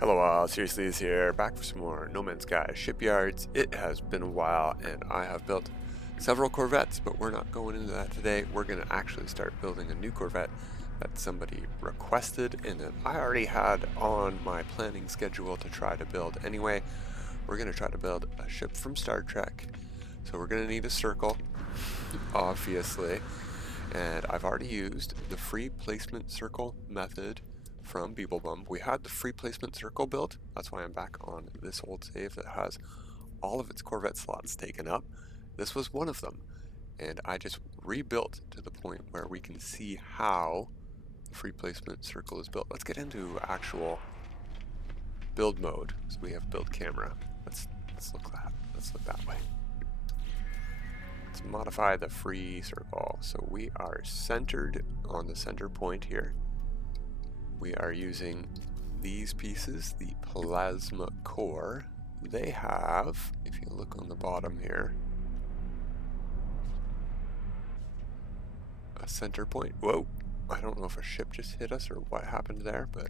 Hello all, Seriously is here, back for some more No Man's Sky Shipyards. It has been a while and I have built several Corvettes, but we're not going into that today. We're going to actually start building a new Corvette that somebody requested and that I already had on my planning schedule to try to build anyway. We're going to try to build a ship from Star Trek. So we're going to need a circle, obviously, and I've already used the free placement circle method from Beeblebum. We had the free placement circle built. That's why I'm back on this old save that has all of its Corvette slots taken up. This was one of them, and I just rebuilt to the point where we can see how the free placement circle is built. Let's get into actual build mode. So we have build camera. Let's look that way. Let's modify the free circle. So we are centered on the center point here. We are using these pieces, the plasma core. They have, if you look on the bottom here, a center point. Whoa, I don't know if a ship just hit us or what happened there, but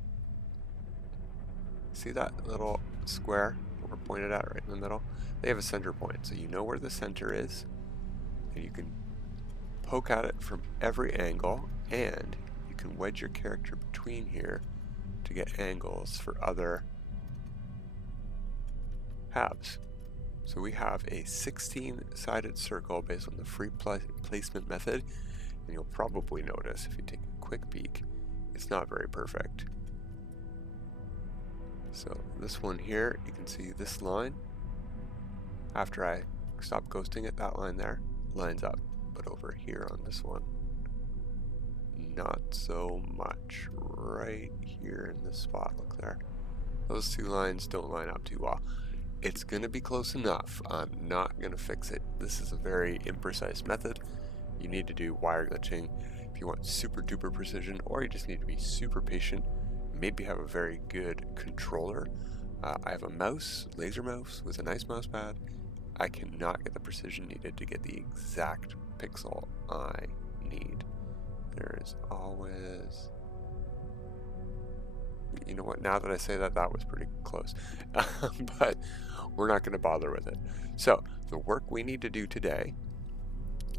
see that little square that we're pointed at right in the middle? They have a center point, so you know where the center is, and you can poke at it from every angle, and you can wedge your character between here to get angles for other halves. So we have a 16-sided circle based on the free placement method, and you'll probably notice if you take a quick peek, it's not very perfect. So this one here, you can see this line. After I stop ghosting it, that line there lines up, but over here on this one, not so much. Right here in this spot, look there. Those two lines don't line up too well. It's gonna be close enough. I'm not gonna fix it. This is a very imprecise method. You need to do wire glitching if you want super duper precision, or you just need to be super patient. Maybe have a very good controller. I have a mouse, laser mouse with a nice mouse pad. I cannot get the precision needed to get the exact pixel I need. There is always, you know what, now that I say that, that was pretty close. But we're not going to bother with it. So the work we need to do today,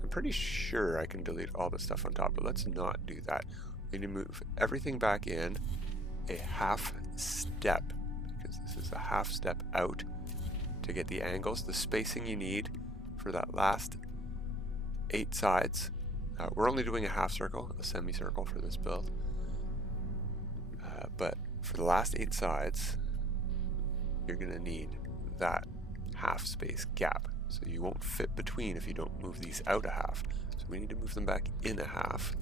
I'm pretty sure I can delete all the stuff on top, but let's not do that. We need to move everything back in a half step, because this is a half step out to get the angles, the spacing you need for that last 8 sides. We're only doing a half circle, a semicircle for this build. But for the last 8 sides, you're going to need that half space gap. So you won't fit between if you don't move these out a half. So we need to move them back in a half.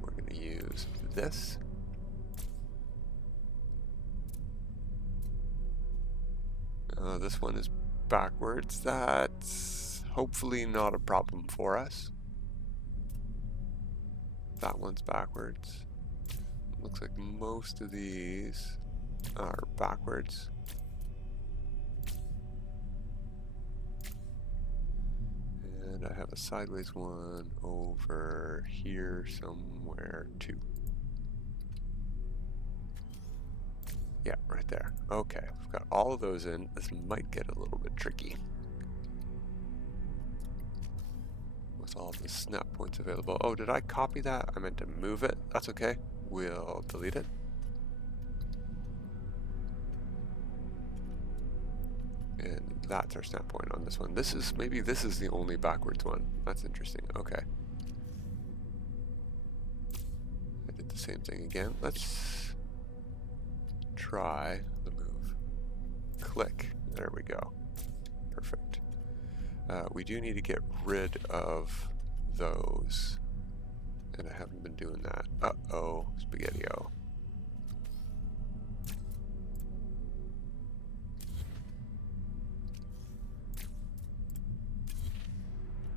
We're going to use this. This one is backwards. That's hopefully not a problem for us. That one's backwards. Looks like most of these are backwards. And I have a sideways one over here somewhere too. Yeah, right there. Okay, we've got all of those in. This might get a little bit tricky with all the snap points available. Oh, did I copy that? I meant to move it. That's okay. We'll delete it. And that's our snap point on this one. Maybe this is the only backwards one. That's interesting. Okay. I did the same thing again. Let's try the move. Click. There we go. Perfect. We do need to get rid of those. And I haven't been doing that. Uh-oh, Spaghetti-O.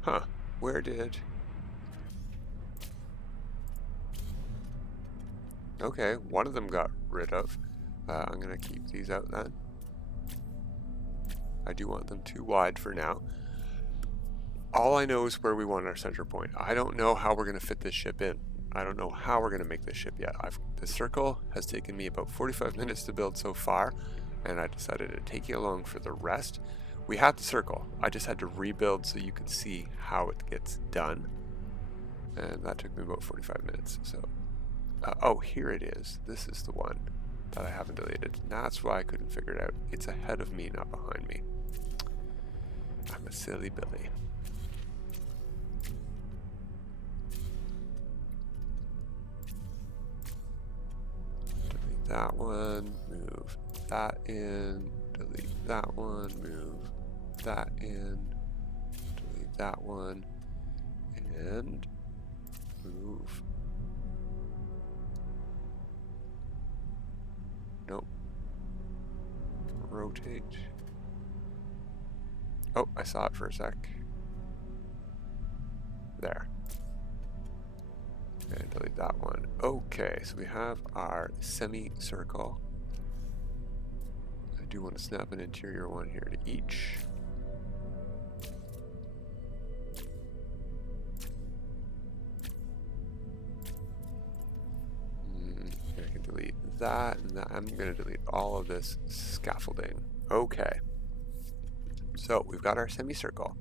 Huh, where did... Okay, one of them got rid of. I'm gonna keep these out then. I do want them too wide for now. All I know is where we want our center point. I don't know how we're going to fit this ship in. I don't know how we're going to make this ship yet. The circle has taken me about 45 minutes to build so far, and I decided to take you along for the rest. We had the circle. I just had to rebuild so you could see how it gets done. And that took me about 45 minutes. So, oh, here it is. This is the one that I haven't deleted. That's why I couldn't figure it out. It's ahead of me, not behind me. I'm a silly Billy. Delete that one, move that in, delete that one, move that in, delete that one, and move. Nope. Rotate. Oh, I saw it for a sec. There. And delete that one. Okay, so we have our semicircle. I do want to snap an interior one here to each. I can delete that, and that. I'm going to delete all of this scaffolding. Okay. So we've got our semicircle.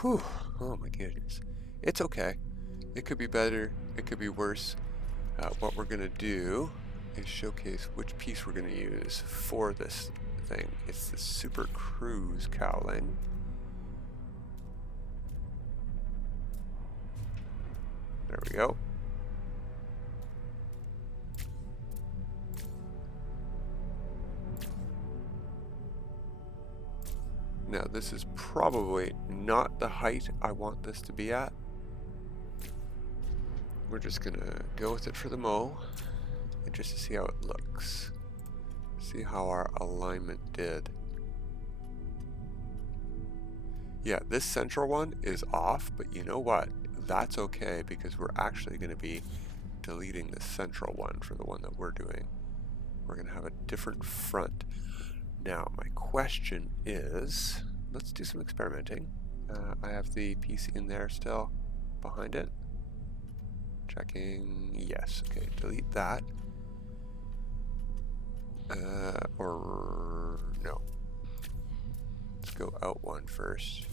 Whew. Oh my goodness. It's okay. It could be better. It could be worse. What we're going to do is showcase which piece we're going to use for this thing. It's the Super Cruise cowling. There we go. Now this is probably not the height I want this to be at. We're just gonna go with it for the mo, and just to see how it looks. See how our alignment did. Yeah, this central one is off, but you know what? That's okay, because we're actually gonna be deleting the central one for the one that we're doing. We're gonna have a different front. Now, my question is, let's do some experimenting. I have the piece in there still behind it. Checking, yes, okay, delete that. Or no. Let's go out one first.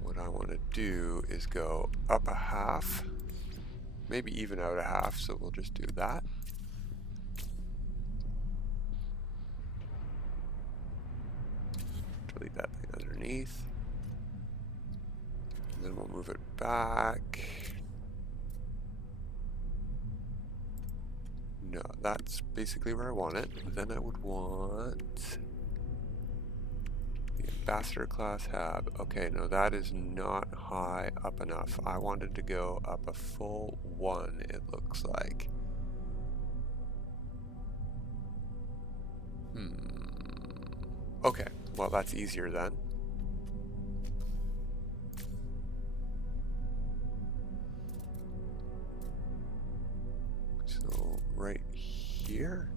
What I want to do is go up a half, maybe even out a half, so we'll just do that. Delete that thing underneath. And then we'll move it back. No, that's basically where I want it. Then I would want the Ambassador class hab. Okay, no, that is not high up enough. I wanted to go up a full 1, it looks like. Okay, well that's easier then. So right here,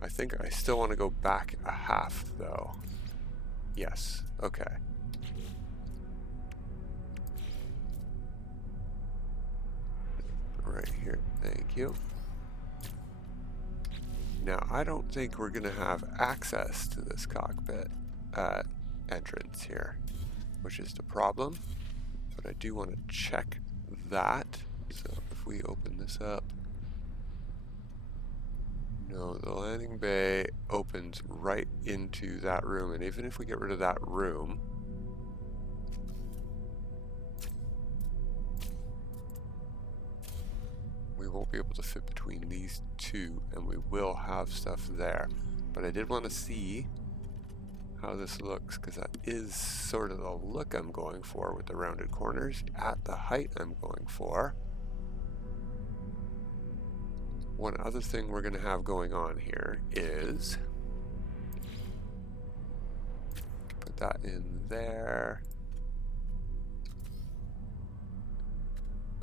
I think I still want to go back a half though. Yes, okay. Right here, thank you. Now I don't think we're gonna have access to this cockpit entrance here, which is the problem, but I do want to check that. So if we open this up, no, the landing bay opens right into that room, and even if we get rid of that room, we won't be able to fit between these two, and we will have stuff there. But I did want to see how this looks, because that is sort of the look I'm going for with the rounded corners at the height I'm going for. One other thing we're going to have going on here is put that in there.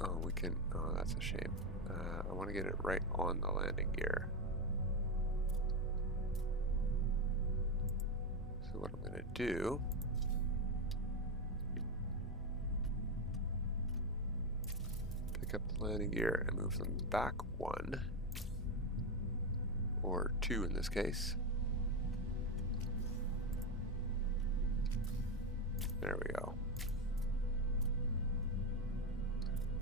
Oh, we can, oh, that's a shame. I want to get it right on the landing gear. So what I'm going to do pick up the landing gear and move them back 1, or 2 in this case. There we go.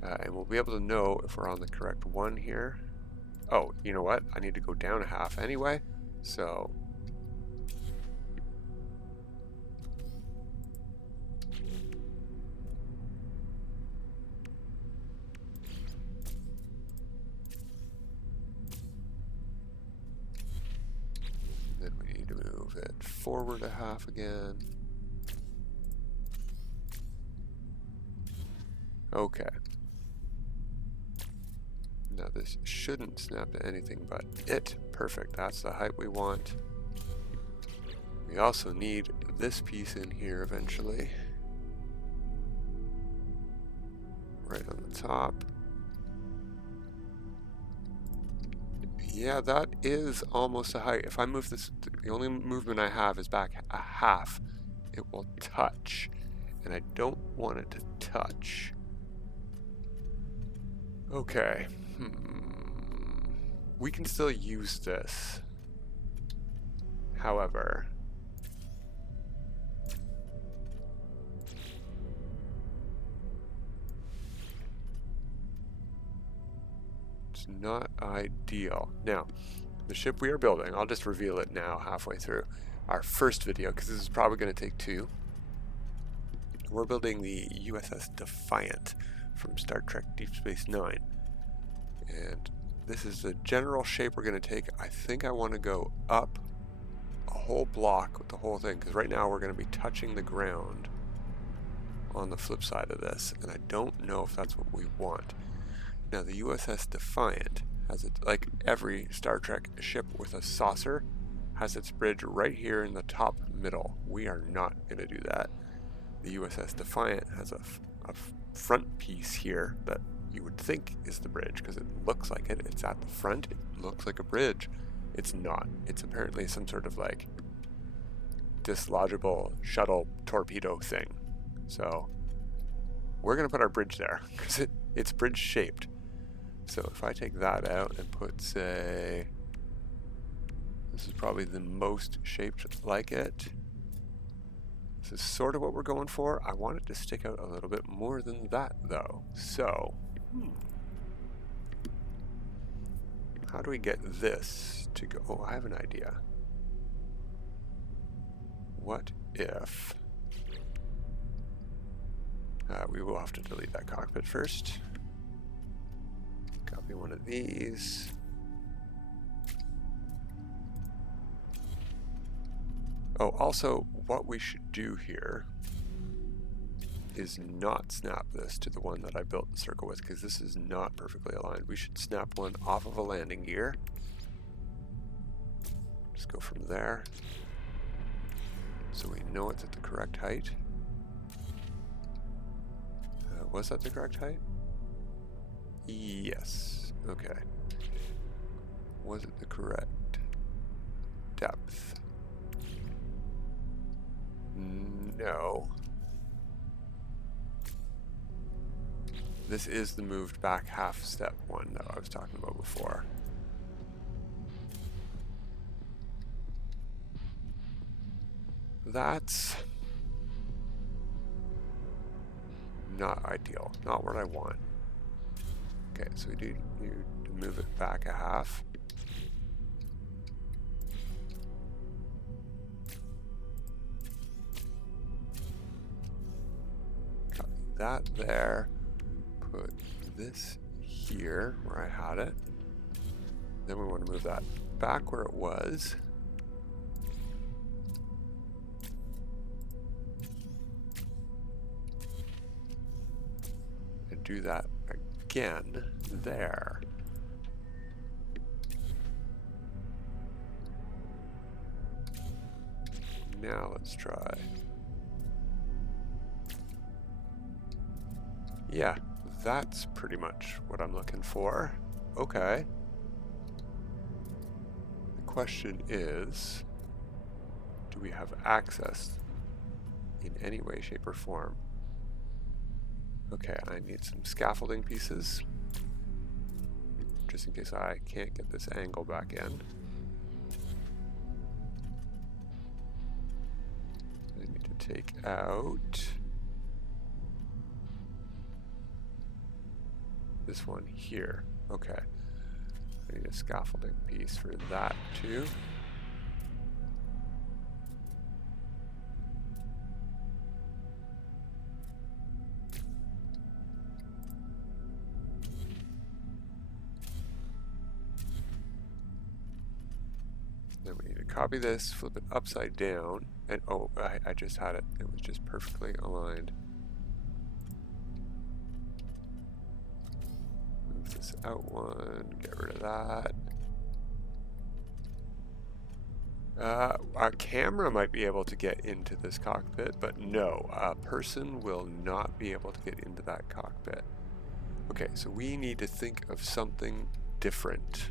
And we'll be able to know if we're on the correct one here. Oh, you know what? I need to go down a half anyway, so then we need to move it forward a half again. Okay. Now this shouldn't snap to anything but it. Perfect. That's the height we want. We also need this piece in here eventually. Right on the top. Yeah, that is almost a height. If I move this, the only movement I have is back a half. It will touch. And I don't want it to touch. Okay. We can still use this. However, it's not ideal. Now, the ship we are building, I'll just reveal it now halfway through our first video, because this is probably going to take 2. We're building the USS Defiant from Star Trek Deep Space Nine. And this is the general shape we're going to take. I think I want to go up a whole block with the whole thing, because right now we're going to be touching the ground on the flip side of this, and I don't know if that's what we want. Now the USS Defiant has it, like every Star Trek ship with a saucer, has its bridge right here in the top middle. We are not going to do that. The USS Defiant has a front piece here that you would think is the bridge, because it looks like it. It's at the front. It looks like a bridge. It's not. It's apparently some sort of like dislodgeable shuttle torpedo thing. So we're going to put our bridge there because it's bridge shaped. So if I take that out and put, say, this is probably the most shaped like it. This is sort of what we're going for. I want it to stick out a little bit more than that though. So, how do we get this to go? Oh, I have an idea. What if... we will have to delete that cockpit first. Copy one of these. Oh, also, what we should do here is not snap this to the one that I built the circle with, because this is not perfectly aligned. We should snap one off of a landing gear. Just go from there, so we know it's at the correct height. Was that the correct height? Yes. Okay. Was it the correct depth? No. This is the moved back half step one that I was talking about before. That's not ideal. Not what I want. Okay, so we do need to move it back a half. Copy that there. Put this here where I had it. Then we want to move that back where it was. And do that again there. Now let's try. Yeah, that's pretty much what I'm looking for. Okay. The question is, do we have access in any way, shape, or form? Okay, I need some scaffolding pieces. just in case I can't get this angle back in. I need to take out this one here. Okay. I need a scaffolding piece for that too. Then we need to copy this, flip it upside down, and oh, I just had it. It was just perfectly aligned. Move this out one, get rid of that. A camera might be able to get into this cockpit, but no, a person will not be able to get into that cockpit. Okay, so we need to think of something different.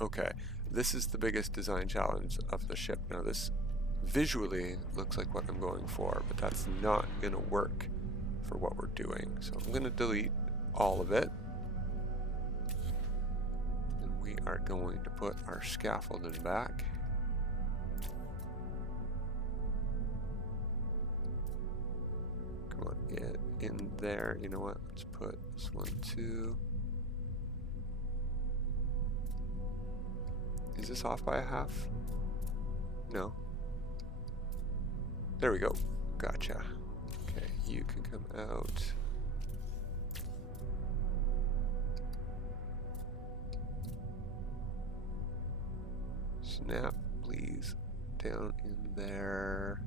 Okay, this is the biggest design challenge of the ship. Now this visually looks like what I'm going for, but that's not gonna work for what we're doing. So I'm gonna delete all of it. And we are going to put our scaffolding back. Come on, get in there. You know what? Let's put this one too. Is this off by a half? No. There we go. Gotcha. Okay, you can come out. Snap, please. Down in there.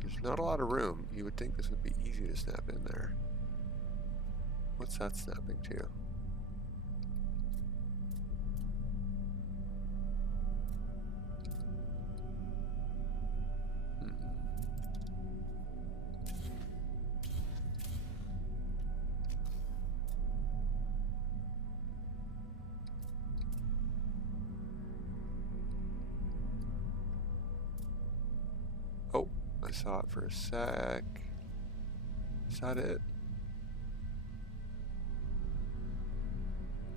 There's not a lot of room. You would think this would be easy to snap in there. What's that snapping to? Oh, I saw it for a sec. Is that it?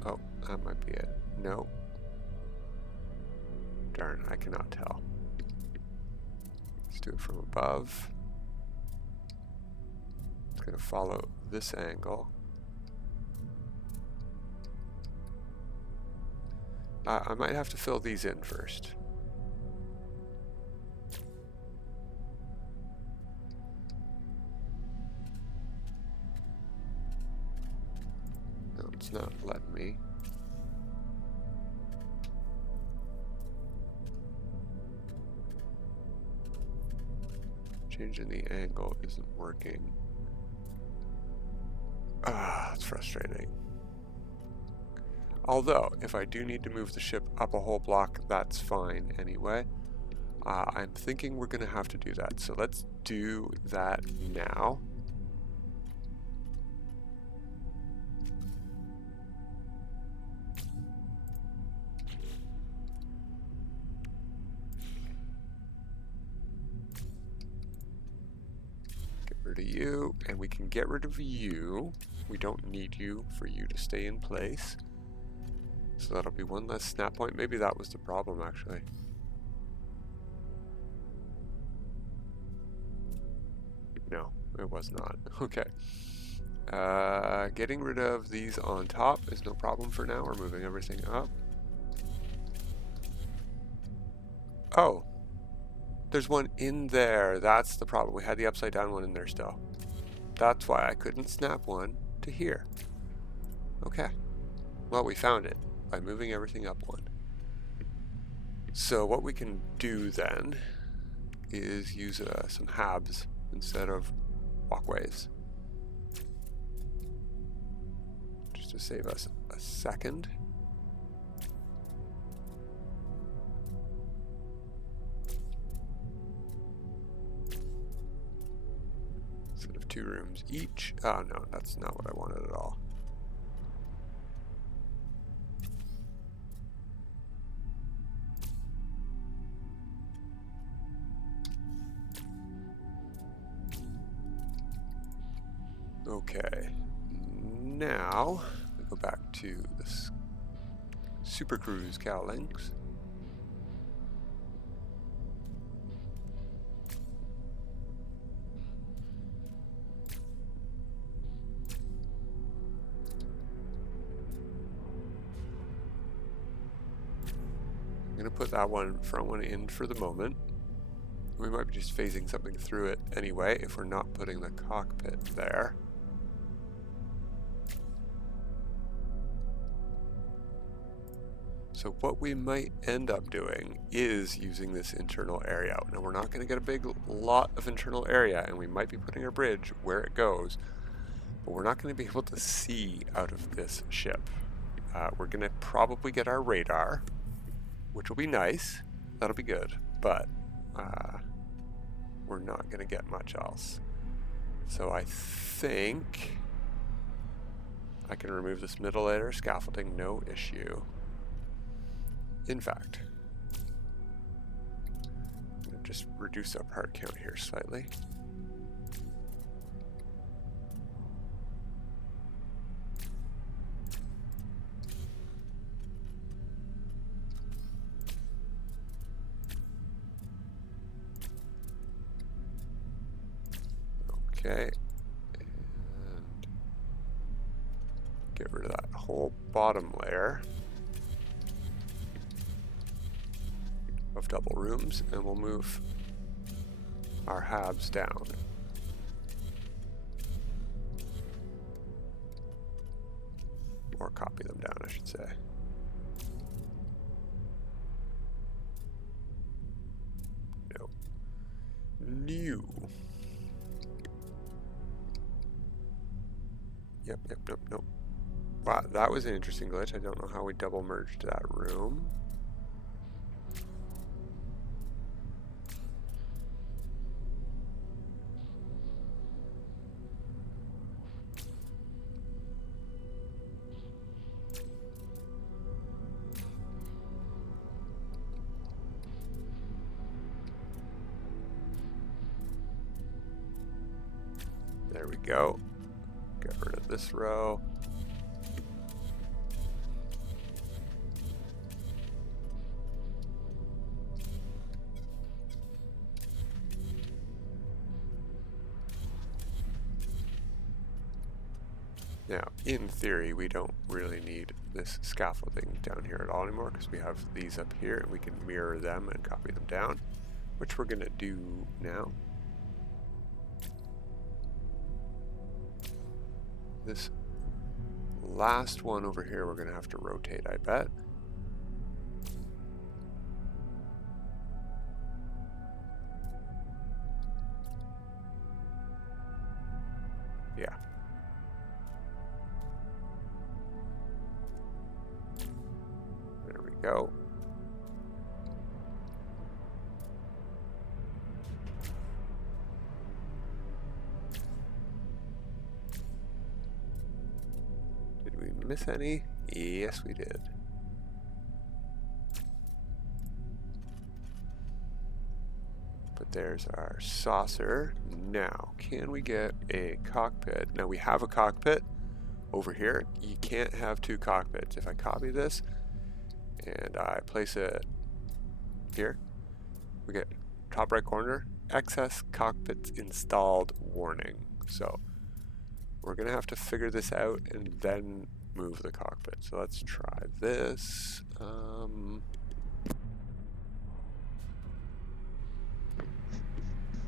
Oh, that might be it. No. Darn, I cannot tell. Let's do it from above. It's going to follow this angle. I might have to fill these in first. No, it's not letting me. Changing the angle isn't working. Ah, it's frustrating. Although, if I do need to move the ship up a whole block, that's fine anyway. I'm thinking we're going to have to do that. So let's do that now. Get rid of you, and we can get rid of you. We don't need you for you to stay in place. So that'll be one less snap point. Maybe that was the problem, actually. No, it was not. Okay. Getting rid of these on top is no problem for now. We're moving everything up. Oh. There's one in there. That's the problem. We had the upside down one in there still. That's why I couldn't snap one to here. Okay. Well, we found it by moving everything up one. So what we can do then is use some habs instead of walkways, just to save us a second. Instead of 2 rooms each. Oh no, that's not what I wanted at all. Okay, now we go back to the Super Cruise cowlings. I'm going to put that front one in for the moment. We might be just phasing something through it anyway if we're not putting the cockpit there. So what we might end up doing is using this internal area out. Now we're not going to get a big lot of internal area, and we might be putting our bridge where it goes, but we're not going to be able to see out of this ship. We're going to probably get our radar, which will be nice. That'll be good, but we're not going to get much else. So I think I can remove this middle layer scaffolding, no issue. In fact, I'm going to just reduce our part count here slightly. Okay, and get rid of that whole bottom layer of double rooms, and we'll move our habs down. Or copy them down, I should say. No. New. Yep, nope. Wow, that was an interesting glitch. I don't know how we double merged that room. There we go. Get rid of this row. Now, in theory, we don't really need this scaffolding down here at all anymore because we have these up here and we can mirror them and copy them down, which we're going to do now. This last one over here we're going to have to rotate, I bet. Yeah. There we go. Did we miss any? Yes, we did. But there's our saucer. Now, can we get a cockpit? Now we have a cockpit over here. You can't have two cockpits. If I copy this and I place it here, we get top right corner, excess cockpits installed warning. So we're gonna have to figure this out and then move the cockpit. So let's try this.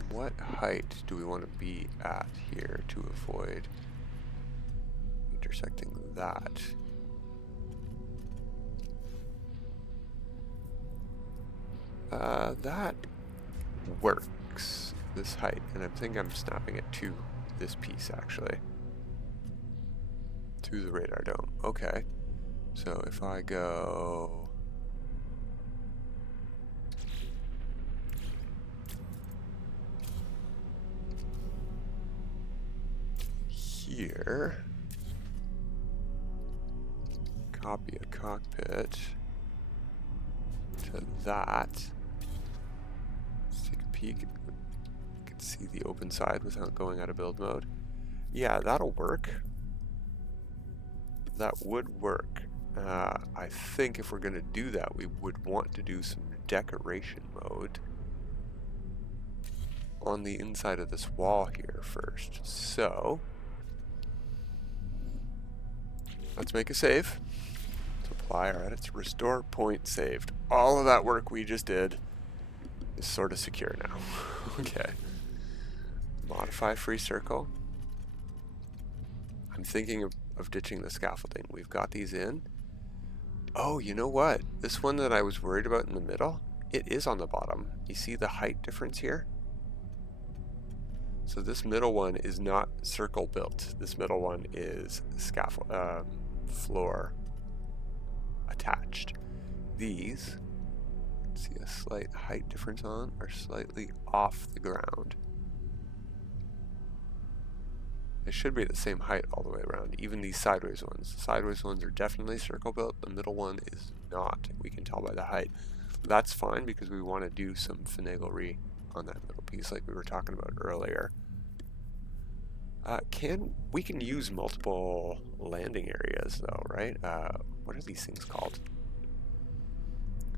What height do we want to be at here to avoid intersecting that? That works, this height, and I think I'm snapping it to this piece actually. To the radar dome. Okay. So if I go here, copy a cockpit to that. Let's take a peek. You can see the open side without going out of build mode. Yeah, that'll work. That would work. I think if we're going to do that, we would want to do some decoration mode on the inside of this wall here first. So, let's make a save. Let's apply our edits. Restore point saved. All of that work we just did is sort of secure now. Okay. Modify free circle. I'm thinking of ditching the scaffolding. We've got these in. Oh, you know what? This one that I was worried about in the middle, it is on the bottom. You see the height difference here? So this middle one is not circle built. This middle one is scaffold, floor attached. These, see a slight height difference on, are slightly off the ground. It should be the same height all the way around, even these sideways ones. The sideways ones are definitely circle built, the middle one is not. We can tell by the height. That's fine because we want to do some finaglery on that middle piece like we were talking about earlier. We can use multiple landing areas though, right? What are these things called?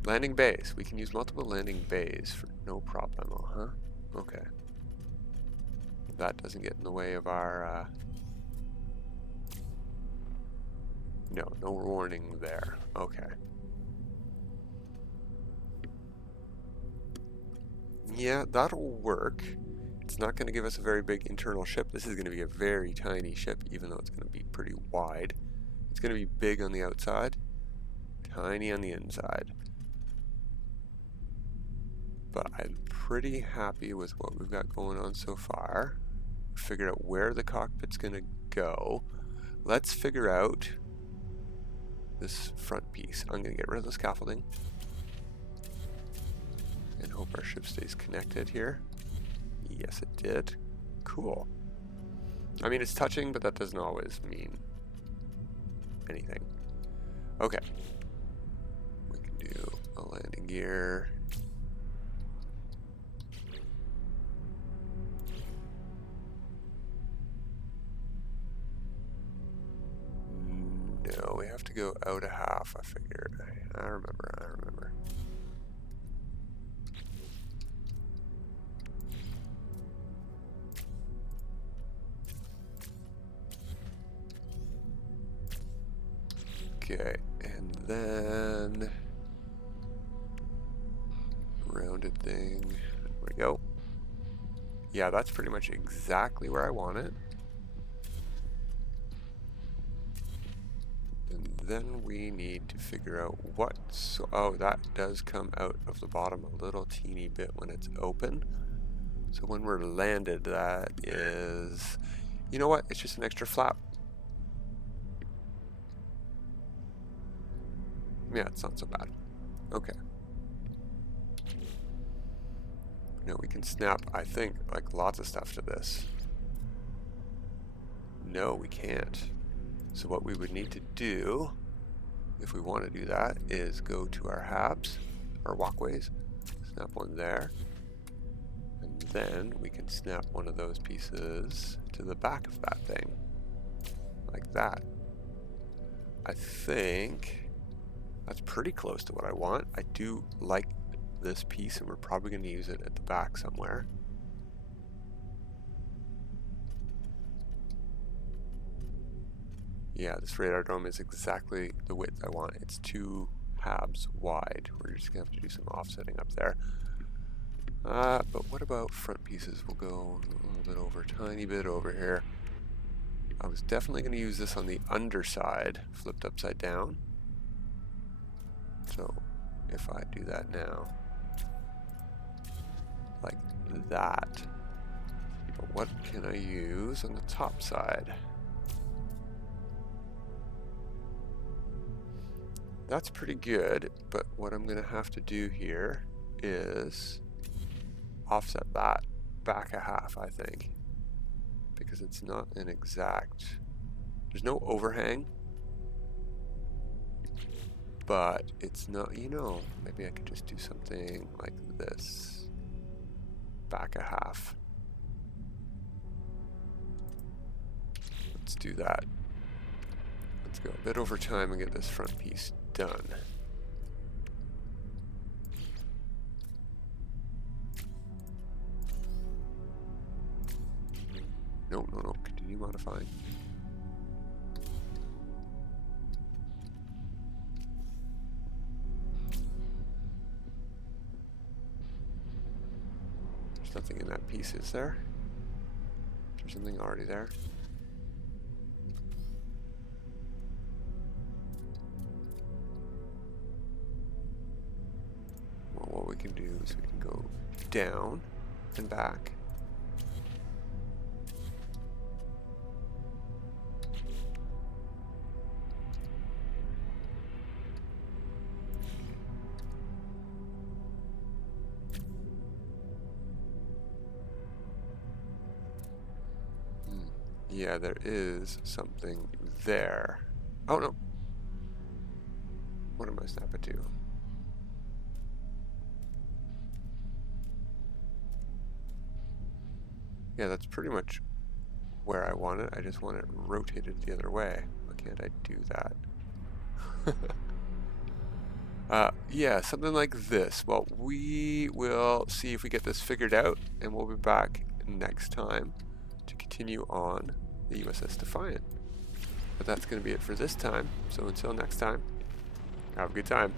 Landing bays. We can use multiple landing bays for no problem, huh? Okay. That doesn't get in the way of our no warning there. Okay. Yeah, that'll work. It's not going to give us a very big internal ship. This is going to be a very tiny ship, even though it's going to be pretty wide. It's going to be big on the outside, tiny on the inside. But I'm pretty happy with what we've got going on so far. Figured out where the cockpit's going to go. Let's figure out this front piece. I'm going to get rid of the scaffolding and hope our ship stays connected here. Yes, it did. Cool. I mean, it's touching, but that doesn't always mean anything. Okay. We can do a landing gear. No, we have to go out a half, I figured. I remember. Okay, and then rounded thing. There we go. Yeah, that's pretty much exactly where I want it. And then we need to figure out what, oh, that does come out of the bottom a little teeny bit when it's open. So when we're landed, that is, you know what, it's just an extra flap. Yeah, it's not so bad. Okay. Now we can snap, I think, like lots of stuff to this. No, we can't. So what we would need to do, if we want to do that, is go to our habs, our walkways, snap one there, and then we can snap one of those pieces to the back of that thing, like that. I think that's pretty close to what I want. I do like this piece, and we're probably going to use it at the back somewhere. Yeah, this radar dome is exactly the width I want. It's 2 habs wide. We're just going to have to do some offsetting up there. But what about front pieces? We'll go a little bit over, tiny bit over here. I was definitely going to use this on the underside, flipped upside down. So if I do that now, like that. But what can I use on the top side? That's pretty good, but what I'm going to have to do here is offset that back a half, I think, because it's not an exact, there's no overhang, but it's not, you know, maybe I could just do something like this, back a half. let's do that. Let's go a bit over time and get this front piece done. No, no, no, continue modifying. There's nothing in that piece, is there? There's something already there. Well, what we can do is we can go down and back. Yeah, there is something there. Oh no. What am I snapping to? Yeah, that's pretty much where I want it. I just want it rotated the other way. Why can't I do that? Yeah, something like this. Well, we will see if we get this figured out, and we'll be back next time to continue on the USS Defiant. But that's going to be it for this time. So until next time, have a good time.